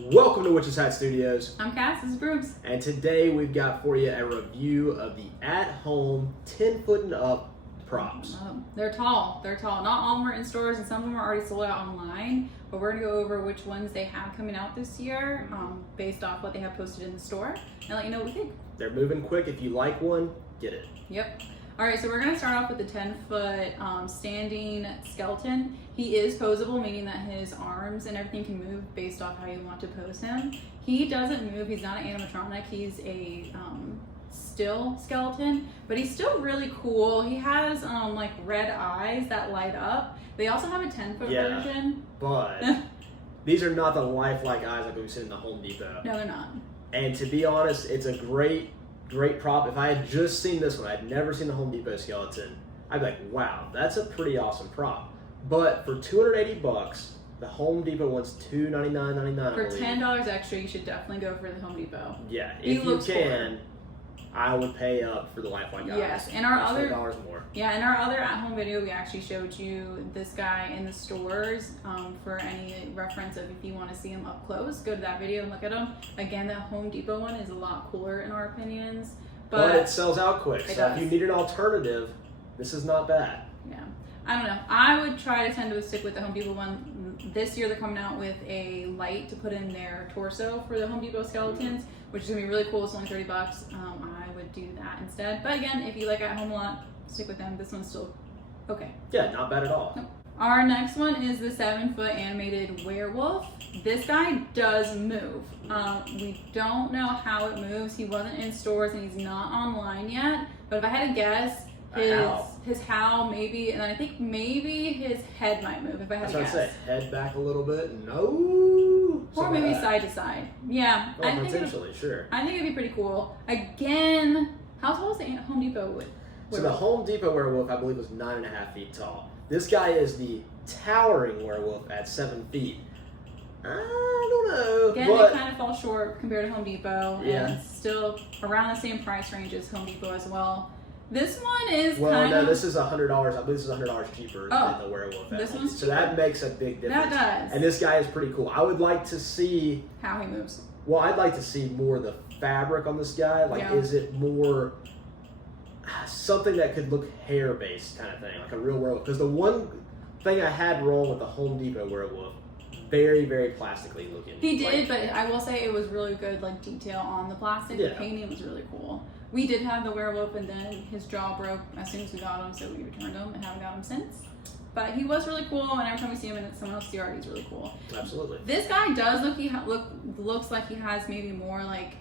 Welcome to Witch's Hat Studios. I'm Cass, this is Brooms. And today we've got for you a review of the at-home 10-foot and up props. They're tall. Not all of them are in stores and some of them are already sold out online. But we're going to go over which ones they have coming out this year based off what they have posted in the store and let you know what we think. They're moving quick. If you like one, get it. Yep. Alright, so we're going to start off with the 10-foot standing skeleton. He is posable, meaning that his arms and everything can move based off how you want to pose him. He doesn't move. He's not an animatronic. He's a still skeleton, but he's still really cool. He has like red eyes that light up. They also have a 10-foot version. But these are not the lifelike eyes like we've seen in the Home Depot. No, they're not. And to be honest, it's a great prop. If I had just seen this one, I'd never seen the Home Depot skeleton, I'd be like, wow, that's a pretty awesome prop. But for $280, the Home Depot one's $299.99. For $10 extra, you should definitely go for the Home Depot. Yeah, if you can, I would pay up for the lifelike eyes. Yes, and our other $20 more. Yeah, in our other at-home video, we actually showed you this guy in the stores for any reference of if you want to see him up close, go to that video and look at him. Again, the Home Depot one is a lot cooler in our opinions. But it sells out quick, so if you need an alternative, this is not bad. Yeah. I don't know. I would try to tend to stick with the Home Depot one. This year they're coming out with a light to put in their torso for the Home Depot skeletons, which is going to be really cool. It's only $30. I would do that instead. But again, if you like at home a lot, stick with them. This one's still okay. Yeah, not bad at all. Nope. Our next one is the 7-foot animated werewolf. This guy does move. We don't know how it moves. He wasn't in stores and he's not online yet. But if I had to guess, his howl maybe, and I think maybe his head might move if I had to guess. That's what I say. Head back a little bit. No. Or maybe side to side. Yeah. Oh, potentially, sure. I think it'd be pretty cool. Again, how tall is the Home Depot werewolf? So the Home Depot werewolf, I believe, was 9.5 feet tall. This guy is the towering werewolf at 7 feet. I don't know. Again, they kind of fall short compared to Home Depot. Yeah. And still around the same price range as Home Depot as well. This one is this is $100. I believe this is $100 cheaper than the werewolf. This one's so that makes a big difference. That does. And this guy is pretty cool. I would like to see how he moves. Well, I'd like to see more of the fabric on this guy. Like, is it more something that could look hair-based kind of thing, like a real werewolf? Because the one thing I had wrong with the Home Depot werewolf, very, very plastically looking. He did, but I will say it was really good, like detail on the plastic. Yeah. The painting was really cool. We did have the werewolf, and then his jaw broke as soon as we got him, so we returned him and haven't got him since. But he was really cool, and every time we see him in someone else's yard, he's really cool. Absolutely. This guy does looks like he has maybe more like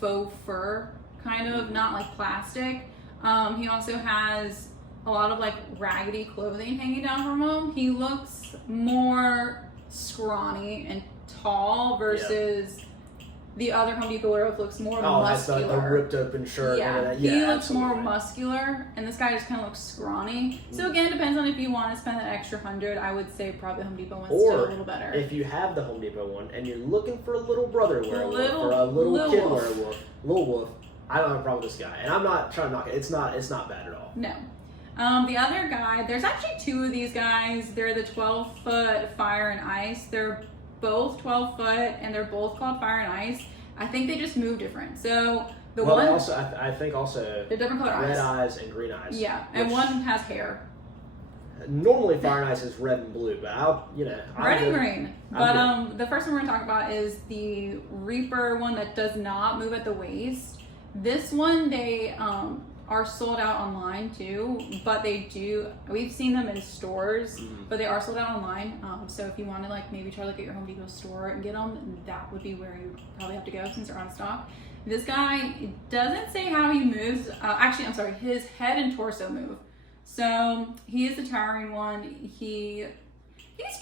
faux fur, kind of, not like plastic. He also has a lot of like raggedy clothing hanging down from him. He looks more scrawny and tall versus the other Home Depot werewolf looks more muscular. That's a ripped open shirt. Yeah, he looks more muscular, and this guy just kind of looks scrawny. So again, it depends on if you want to spend that extra $100. I would say probably Home Depot one's still a little better. If you have the Home Depot one and you're looking for a little brother werewolf or a little kid werewolf, little wolf, I don't have a problem with this guy. And I'm not trying to knock it. It's not bad at all. No. The other guy, there's actually two of these guys. They're the 12-foot Fire and Ice. They're both 12 foot and they're both called Fire and Ice. I think they just move different. So I think they're different color red eyes and green eyes. Yeah, and one has hair. Normally Fire and Ice is red and blue, but red and green. But the first one we're gonna talk about is the Reaper one that does not move at the waist. This one they are sold out online too, but we've seen them in stores, but they are sold out online. So if you want to like maybe try to look at your Home Depot store and get them, that would be where you probably have to go since they're out of stock. This guy doesn't say how he moves. Actually, I'm sorry, his head and torso move. So he is the towering one. He's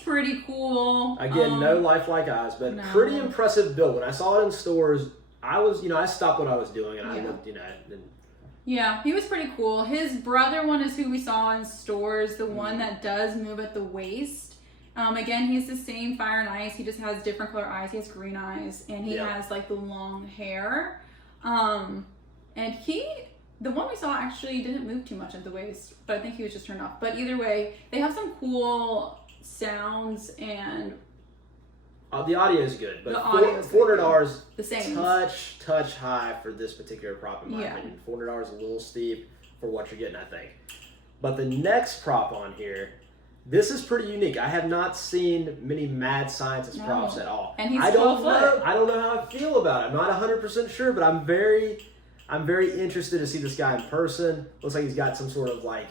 pretty cool. Again, no lifelike eyes, but pretty impressive build. When I saw it in stores, I stopped what I was doing and I looked, Yeah, he was pretty cool. His brother one is who we saw in stores, the one that does move at the waist. Again, he's the same Fire and Ice. He just has different color eyes. He has green eyes, and he has like the long hair. And the one we saw actually didn't move too much at the waist, but I think he was just turned off. But either way, they have some cool sounds and The audio is good, but $400 the same touch high for this particular prop in my opinion. $400 is a little steep for what you're getting, I think. But the next prop on here, this is pretty unique. I have not seen many mad scientist props at all. And he's 12 foot. I don't know how I feel about it. I'm not 100% sure, but I'm very interested to see this guy in person. Looks like he's got some sort of like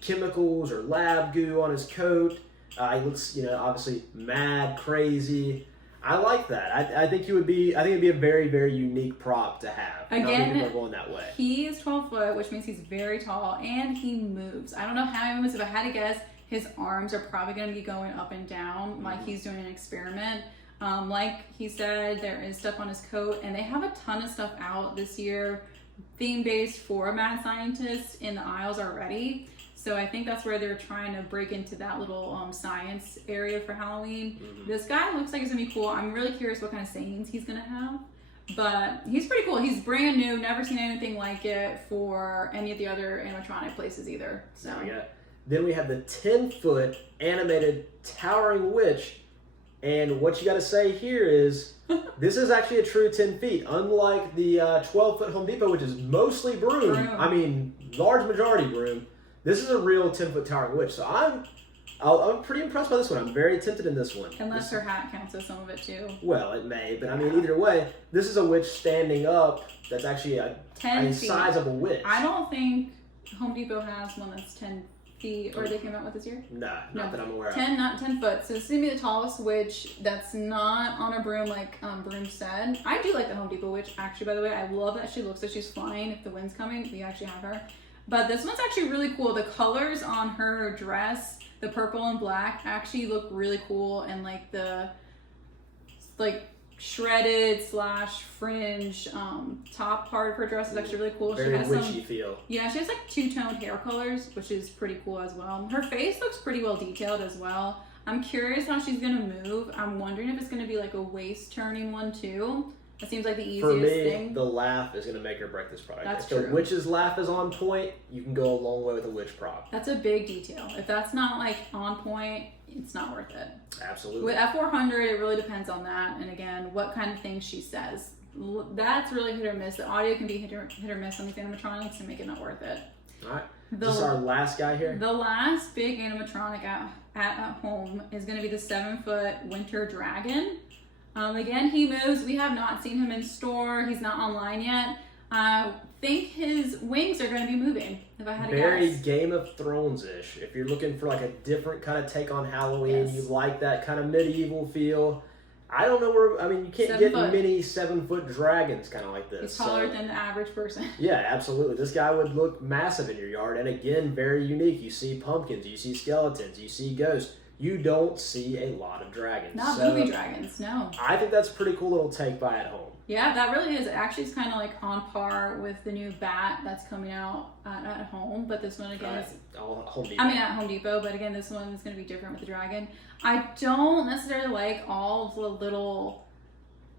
chemicals or lab goo on his coat. He looks, obviously mad, crazy. I like that. I think it'd be a very, very unique prop to have. Again, not many people are going that way. He is 12 foot, which means he's very tall, and he moves. I don't know how he moves. If I had to guess, his arms are probably going to be going up and down like he's doing an experiment. Like he said, there is stuff on his coat, and they have a ton of stuff out this year, theme-based for a mad scientist in the aisles already. So I think that's where they're trying to break into that little science area for Halloween. This guy looks like he's going to be cool. I'm really curious what kind of sayings he's going to have. But he's pretty cool. He's brand new. Never seen anything like it for any of the other animatronic places either. So Then we have the 10-foot animated towering witch. And what you got to say here is, this is actually a true 10 feet. Unlike the 12-foot Home Depot, which is mostly broom. I mean, large majority broom. This is a real 10-foot towering witch. So I'm pretty impressed by this one. I'm very tempted in this one. Unless her hat counts as some of it too. Well, it may, but I mean, either way, this is a witch standing up that's actually a sizable witch. I don't think Home Depot has one that's 10 feet, or they came out with this year? No, not that I'm aware of. 10 foot. So this is going to be the tallest witch that's not on a broom like Broom said. I do like the Home Depot witch, actually, by the way. I love that she looks like she's flying. If the wind's coming, we actually have her. But this one's actually really cool. The colors on her dress, the purple and black, actually look really cool. And like the shredded / fringe top part of her dress is actually really cool. Very she has witchy feel. Yeah, she has like two-toned hair colors, which is pretty cool as well. Her face looks pretty well detailed as well. I'm curious how she's gonna move. I'm wondering if it's gonna be like a waist turning one too. That seems like the easiest thing. For me, the laugh is going to make or break this product. That's true. If the witch's laugh is on point, you can go a long way with a witch prop. That's a big detail. If that's not like on point, it's not worth it. Absolutely. With F400, it really depends on that. And again, what kind of things she says. That's really hit or miss. The audio can be hit or miss on these animatronics and make it not worth it. All right. This is our last guy here. The last big animatronic at home is going to be the 7-foot Winter Dragon. Again, he moves. We have not seen him in store. He's not online yet. I think his wings are going to be moving, if I had to guess. Very Game of Thrones-ish. If you're looking for like a different kind of take on Halloween, you like that kind of medieval feel. I don't know you can't get many 7-foot dragons kind of like this. He's taller than the average person. Yeah, absolutely. This guy would look massive in your yard. And again, very unique. You see pumpkins, you see skeletons, you see ghosts. You don't see a lot of dragons. Not movie dragons, no. I think that's a pretty cool little take by At Home. Yeah, that really is. Actually, it's kind of like on par with the new bat that's coming out at Home. But this one, again, is... Home Depot. at Home Depot. But again, this one is going to be different with the dragon. I don't necessarily like all of the little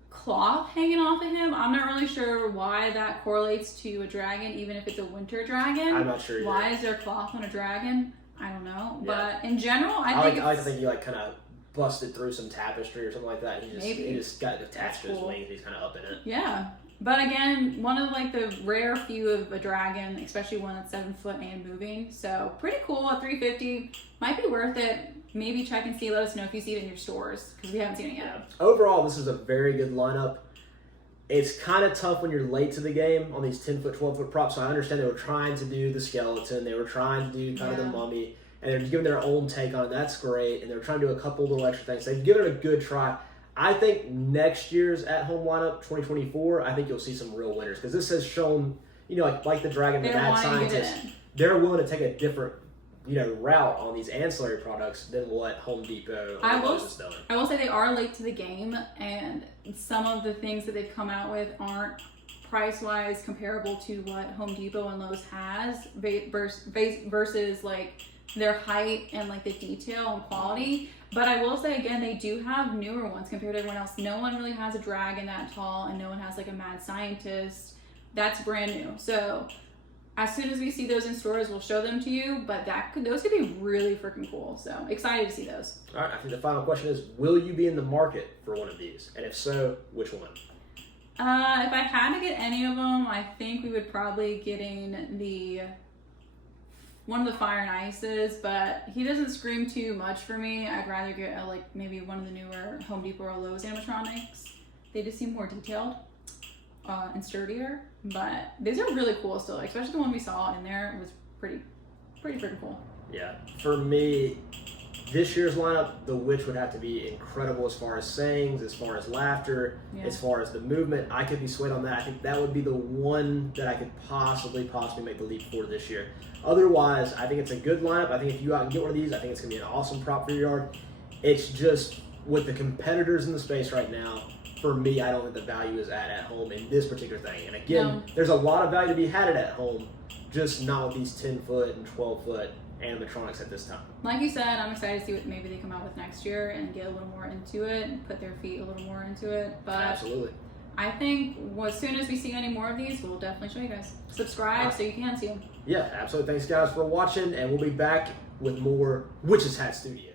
cloth hanging off of him. I'm not really sure why that correlates to a dragon, even if it's a winter dragon. I'm not sure either. Why is there cloth on a dragon? I don't know, but in general, I like to think he kind of busted through some tapestry or something like that. He just got attached to his wings. He's kind of up in it. Yeah, but again, one of the rare few of a dragon, especially one that's 7 foot and moving. So pretty cool at $350. Might be worth it. Maybe check and see. Let us know if you see it in your stores because we haven't seen it yet. Overall, this is a very good lineup. It's kind of tough when you're late to the game on these 10-foot, 12-foot props. So I understand they were trying to do the skeleton. They were trying to do kind of the mummy. And they're giving their own take on it. That's great. And they're trying to do a couple little extra things. They've given it a good try. I think next year's at-home lineup, 2024, I think you'll see some real winners. Because this has shown, like the Dragon, the Mad Scientist, they're willing to take a different route on these ancillary products than what Home Depot has done. I will say they are late to the game, and some of the things that they've come out with aren't price-wise comparable to what Home Depot and Lowe's has versus like their height and like the detail and quality. But I will say again, they do have newer ones compared to everyone else. No one really has a dragon that tall, and no one has like a mad scientist that's brand new. So as soon as we see those in stores, we'll show them to you. But those could be really freaking cool. So excited to see those. All right, I think the final question is, will you be in the market for one of these? And if so, which one? If I had to get any of them, I think we would probably getting one of the Fire and Ices, but he doesn't scream too much for me. I'd rather get maybe one of the newer Home Depot or Lowe's animatronics. They just seem more detailed and sturdier, but these are really cool still, especially the one we saw in there. It was pretty freaking cool. Yeah, for me, this year's lineup, the witch would have to be incredible as far as sayings, as far as laughter, as far as the movement. I could be swayed on that. I think that would be the one that I could possibly make the leap for this year. Otherwise, I think it's a good lineup. I think if you go out and get one of these, I think it's going to be an awesome prop for your yard. It's just with the competitors in the space right now, for me, I don't think the value is at home in this particular thing. And again, there's a lot of value to be had at home, just not with these 10-foot and 12-foot animatronics at this time. Like you said, I'm excited to see what maybe they come out with next year and get a little more into it and put their feet a little more into it. But absolutely, I think as soon as we see any more of these, we'll definitely show you guys. Subscribe so you can see them. Yeah, absolutely. Thanks guys for watching, and we'll be back with more Witch's Hat Studio.